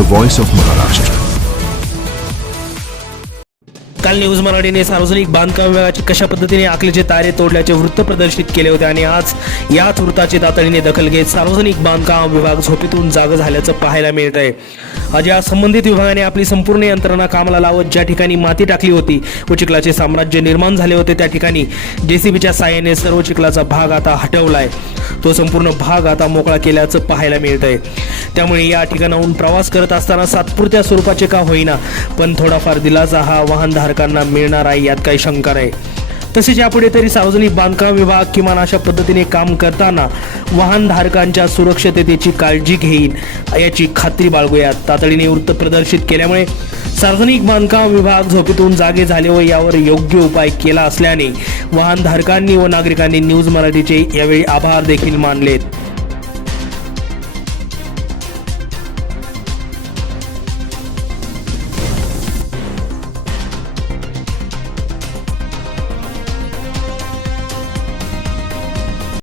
the voice of Maharashtra. काल news मराठीने सार्वजनिक बांधकाम विभागाची कशा पद्धतीने आखलेचे तारे तोडल्याचे वृत्त प्रदर्शित केले होते आणि आज याच वृत्ताची तातडीने दखल घेत सार्वजनिक बांधकाम विभाग झोपेतून जाग झाल्याचं पाहायला मिळत आहे. आज या संबंधित विभागाने आपली संपूर्ण यंत्रणा कामाला लावत ज्या ठिकाणी माती टाकली होती व चिखलाचे साम्राज्य निर्माण झाले होते त्या ठिकाणी जेसीबीच्या साहाय्याने सर्व चिखलाचा भाग आता हटवलाय. तो संपूर्ण भाग आता मोकळा केल्याचं पाहायला मिळत आहे. त्यामुळे या ठिकाणाहून प्रवास करत असताना तात्पुरत्या स्वरूपाचे का होईना पण थोडाफार दिलासा हा वाहनधारकांना मिळणार आहे यात काही शंका नाही. तसेच यापुढे तरी सार्वजनिक बांधकाम विभाग किमान अशा पद्धतीने काम करताना वाहनधारकांच्या सुरक्षिततेची काळजी घेईल याची खात्री बाळगूयात. तातडीने वृत्त प्रदर्शित केल्यामुळे सार्वजनिक बांधकाम विभाग झोपेतून जागे झाले व यावर योग्य उपाय केला असल्याने वाहनधारकांनी व नागरिकांनी न्यूज मराठीचे यावेळी आभार देखील मानलेत.